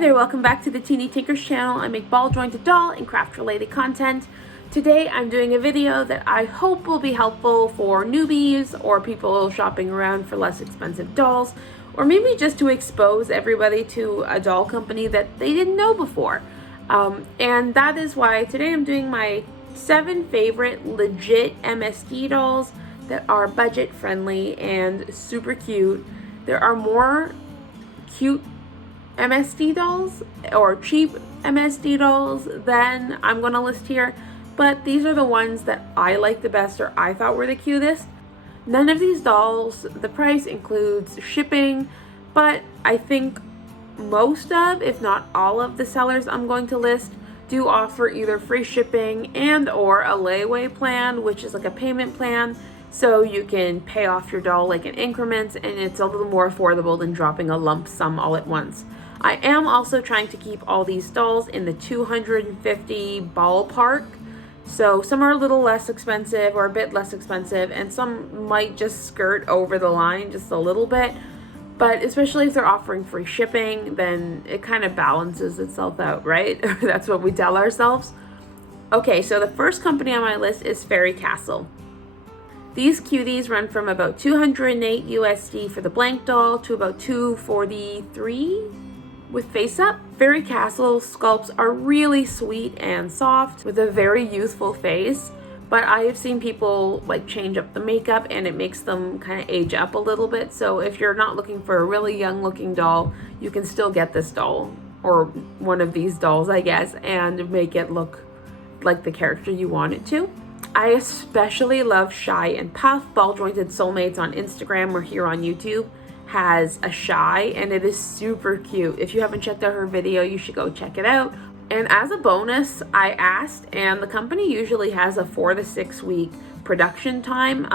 there, welcome back to the Teeny Tinkers channel. I make ball jointed doll and craft related content. Today I'm doing a video that I hope will be helpful for newbies or people shopping around for less expensive dolls, or maybe just to expose everybody to a doll company that they didn't know before. And that is why today I'm doing my 7 favorite legit MSD dolls that are budget friendly and super cute. There are more cute MSD dolls or cheap MSD dolls than I'm going to list here, but these are the ones that I like the best or I thought were the cutest. None of these dolls, the price includes shipping, but I think most of, if not all of the sellers I'm going to list do offer either free shipping and or a layaway plan, which is like a payment plan, so you can pay off your doll like in increments, and it's a little more affordable than dropping a lump sum all at once. I am also trying to keep all these dolls in the $250 ballpark. So some are a little less expensive or a bit less expensive, and some might just skirt over the line just a little bit. But especially if they're offering free shipping, then it kind of balances itself out, right? That's what we tell ourselves. Okay, so the first company on my list is Fairy Castle. These cuties run from about $208 USD for the blank doll to about $243 with face up. Fairy Castle sculpts are really sweet and soft with a very youthful face, but I have seen people like change up the makeup and it makes them kind of age up a little bit. So if you're not looking for a really young looking doll, you can still get this doll or one of these dolls, I guess, and make it look like the character you want it to. I especially love Shy and Puff. Ball Jointed Soulmates on Instagram or here on YouTube has a Shy, and it is super cute. If you haven't checked out her video, you should go check it out. And as a bonus, I asked, and the company usually has a 4 to 6 week production time,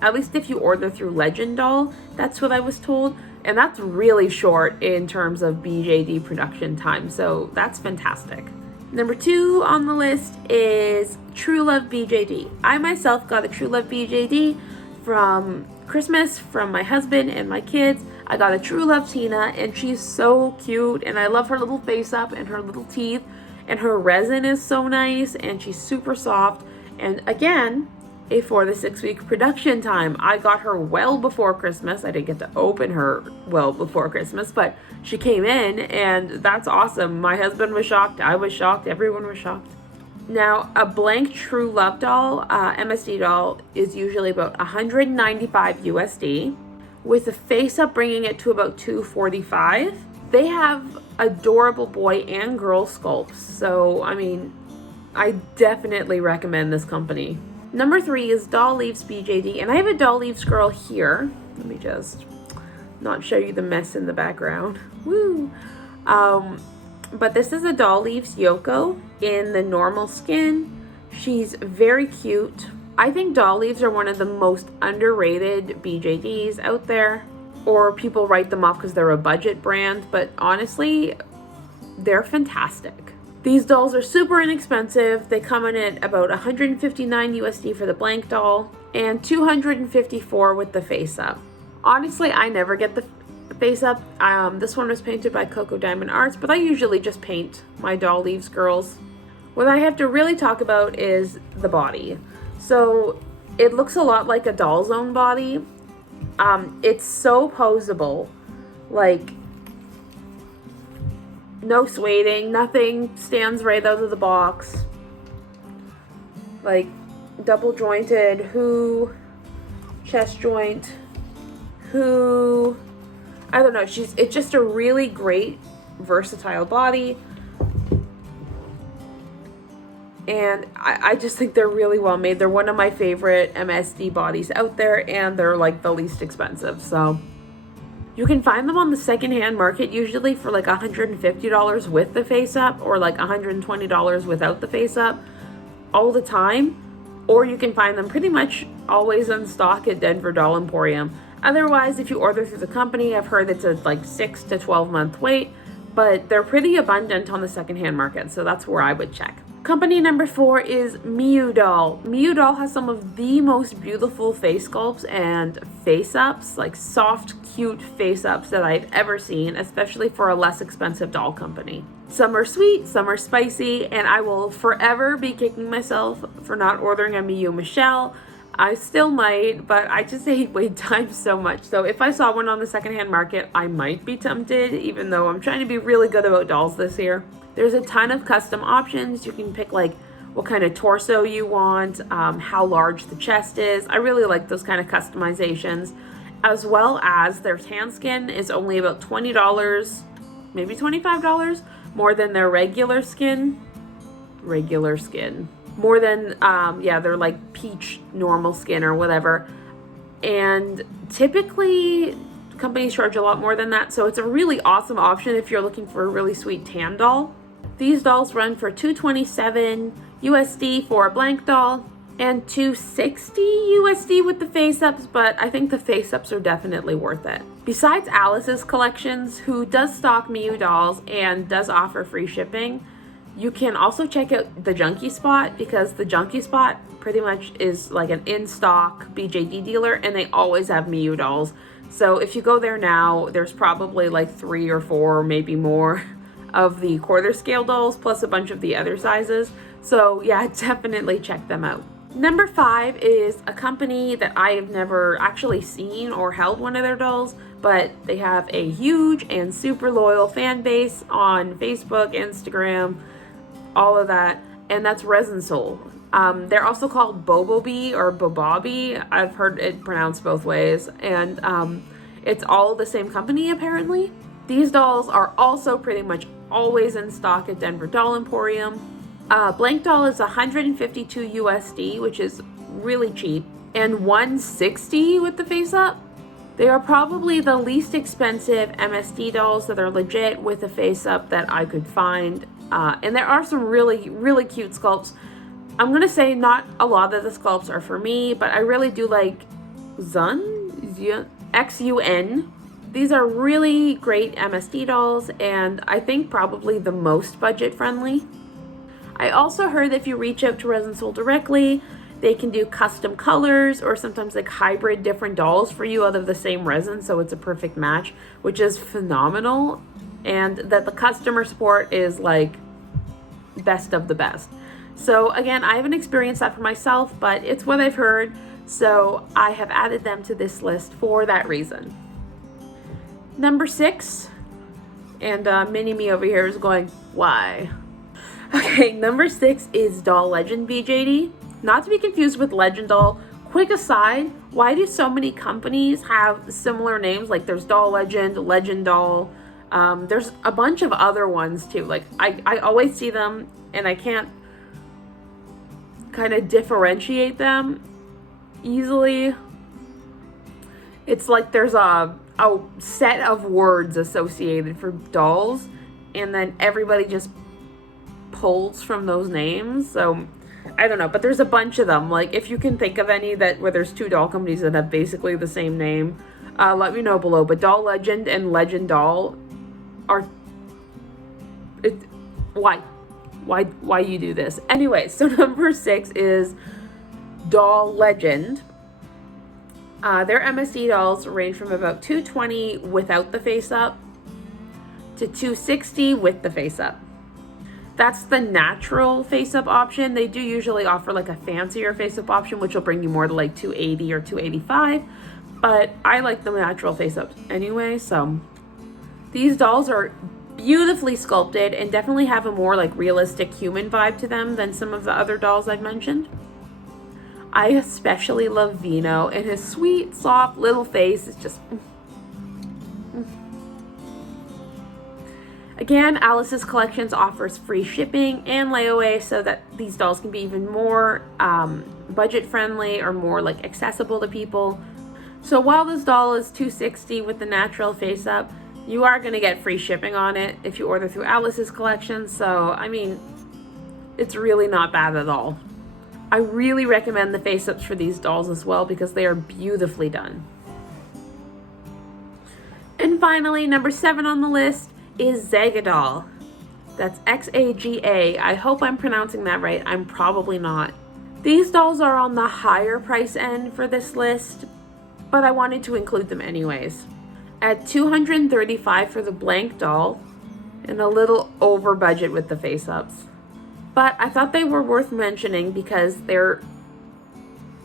at least if you order through Legend Doll, that's what I was told, and that's really short in terms of BJD production time, so that's fantastic. Number 2 on the list is True Love BJD. I myself got a True Love BJD from Christmas from my husband and my kids. I got a True Love Tina, and she's so cute, and I love her little face up and her little teeth, and her resin is so nice, and she's super soft. And again, a 4 to 6 week production time. I got her well before Christmas. I didn't get to open her well before Christmas, but she came in, and that's awesome. My husband was shocked, I was shocked, everyone was shocked. Now, a blank True Love doll, MSD doll, is usually about $195 USD, with the face up bringing it to about $245. They have adorable boy and girl sculpts, so I mean, I definitely recommend this company. Number 3 is Doll Leaves BJD, and I have a Doll Leaves girl here. Let me just not show you the mess in the background. Woo! But this is a Doll Leaves Yoko in the normal skin. She's very cute. I think Doll Leaves are one of the most underrated BJDs out there, or people write them off because they're a budget brand, but honestly, they're fantastic. These dolls are super inexpensive. They come in at about $159 USD for the blank doll and $254 with the face up. Honestly, I never get the face up. This one was painted by Coco Diamond Arts, but I usually just paint my Doll Leaves girls. What I have to really talk about is the body. So it looks a lot like a Dollzone body. It's so poseable, like no sueding, nothing stands right out of the box, like double jointed, chest joint, I don't know, it's just a really great versatile body, and I just think they're really well made. They're one of my favorite MSD bodies out there, and they're like the least expensive, so you can find them on the secondhand market usually for like $150 with the face up, or like $120 without the face up all the time, or you can find them pretty much always in stock at Denver Doll Emporium. Otherwise, if you order through the company, I've heard it's a like 6 to 12 month wait, but they're pretty abundant on the secondhand market, so that's where I would check. Company number 4 is Mishisdoll. Mishisdoll has some of the most beautiful face sculpts and face-ups, like soft, cute face-ups that I've ever seen, especially for a less expensive doll company. Some are sweet, some are spicy, and I will forever be kicking myself for not ordering a Mimio Michelle. I still might, but I just hate wait times so much. So if I saw one on the secondhand market, I might be tempted, even though I'm trying to be really good about dolls this year. There's a ton of custom options. You can pick like what kind of torso you want, how large the chest is. I really like those kind of customizations, as well as their tan skin is only about $20, maybe $25 more than their regular skin. More than, yeah, they're like peach normal skin or whatever. And typically companies charge a lot more than that. So it's a really awesome option if you're looking for a really sweet tan doll. These dolls run for $227 USD for a blank doll and $260 USD with the face-ups, but I think the face-ups are definitely worth it. Besides Alice's collections, who does stock Miu dolls and does offer free shipping, you can also check out the Junkie Spot, because the Junkie Spot pretty much is like an in-stock BJD dealer, and they always have Miu dolls. So if you go there now, there's probably like 3 or 4, maybe more, of the quarter scale dolls, plus a bunch of the other sizes. So yeah, definitely check them out. Number 5 is a company that I have never actually seen or held one of their dolls, but they have a huge and super loyal fan base on Facebook, Instagram, all of that, and that's Resin Soul. They're also called Bobobi or Bobobi. I've heard it pronounced both ways, and it's all the same company apparently. These dolls are also pretty much always in stock at Denver Doll Emporium. Blank doll is $152 USD, which is really cheap, and $160 with the face up. They are probably the least expensive MSD dolls that are legit with a face up that I could find. And there are some really, really cute sculpts. I'm gonna say not a lot of the sculpts are for me, but I really do like XUN. These are really great MSD dolls, and I think probably the most budget friendly. I also heard that if you reach out to Resin Soul directly, they can do custom colors or sometimes like hybrid different dolls for you out of the same resin, so it's a perfect match, which is phenomenal. And that the customer support is like best of the best. So again, I haven't experienced that for myself, but it's what I've heard, so I have added them to this list for that reason. Number 6, and Mini-Me over here is going, why? Okay, number 6 is Doll Legend BJD. Not to be confused with Legend Doll. Quick aside, why do so many companies have similar names? Like there's Doll Legend, Legend Doll. There's a bunch of other ones too. Like I always see them and I can't kind of differentiate them easily. It's like there's a set of words associated for dolls, and then everybody just pulls from those names. So I don't know, but there's a bunch of them. Like if you can think of any that where there's 2 doll companies that have basically the same name, let me know below. But Doll Legend and Legend Doll are why you do this? Anyway, so number 6 is Doll Legend. Their MSD dolls range from about $220 without the face up to $260 with the face up. That's the natural face up option. They do usually offer like a fancier face up option, which will bring you more to like $280 or $285. But I like the natural face ups anyway. So these dolls are beautifully sculpted and definitely have a more like realistic human vibe to them than some of the other dolls I've mentioned. I especially love Vino, and his sweet, soft little face is just... Again, Alice's Collections offers free shipping and layaway so that these dolls can be even more budget friendly or more like accessible to people. So while this doll is $260 with the natural face up, you are going to get free shipping on it if you order through Alice's Collections. So, I mean, it's really not bad at all. I really recommend the face-ups for these dolls as well because they are beautifully done. And finally, number 7 on the list is Acdc. That's X-A-G-A. I hope I'm pronouncing that right. I'm probably not. These dolls are on the higher price end for this list, but I wanted to include them anyways. At $235 for the blank doll, and a little over budget with the face-ups. But I thought they were worth mentioning because they're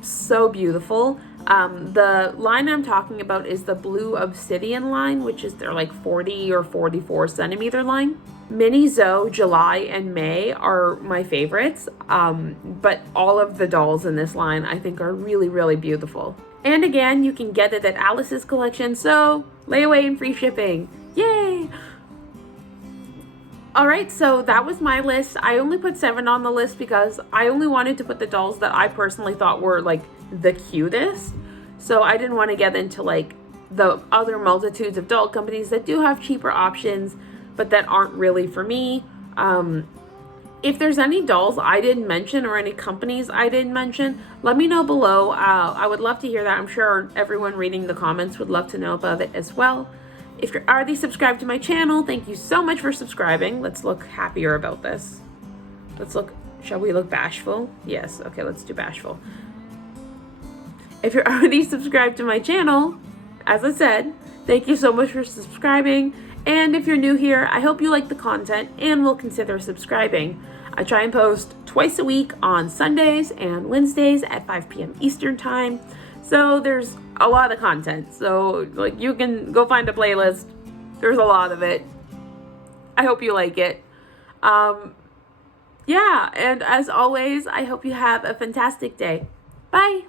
so beautiful. The line I'm talking about is the Blue Obsidian line, which is their like 40 or 44 centimeter line. Mini Zoe, July, and May are my favorites, but all of the dolls in this line I think are really, really beautiful. And again, you can get it at Alice's collection, so layaway and free shipping. Yay! Alright, so that was my list. I only put 7 on the list because I only wanted to put the dolls that I personally thought were like the cutest. So I didn't want to get into like the other multitudes of doll companies that do have cheaper options, but that aren't really for me. If there's any dolls I didn't mention or any companies I didn't mention, let me know below. I would love to hear that. I'm sure everyone reading the comments would love to know about it as well. If you're already subscribed to my channel, thank you so much for subscribing. Let's look happier about this. Let's look, shall we look bashful? Yes, okay, let's do bashful. If you're already subscribed to my channel, as I said, thank you so much for subscribing. And if you're new here, I hope you like the content and will consider subscribing. I try and post twice a week on Sundays and Wednesdays at 5 p.m. Eastern time. So there's a lot of content. So like you can go find a playlist. There's a lot of it. I hope you like it. Yeah, and as always, I hope you have a fantastic day. Bye.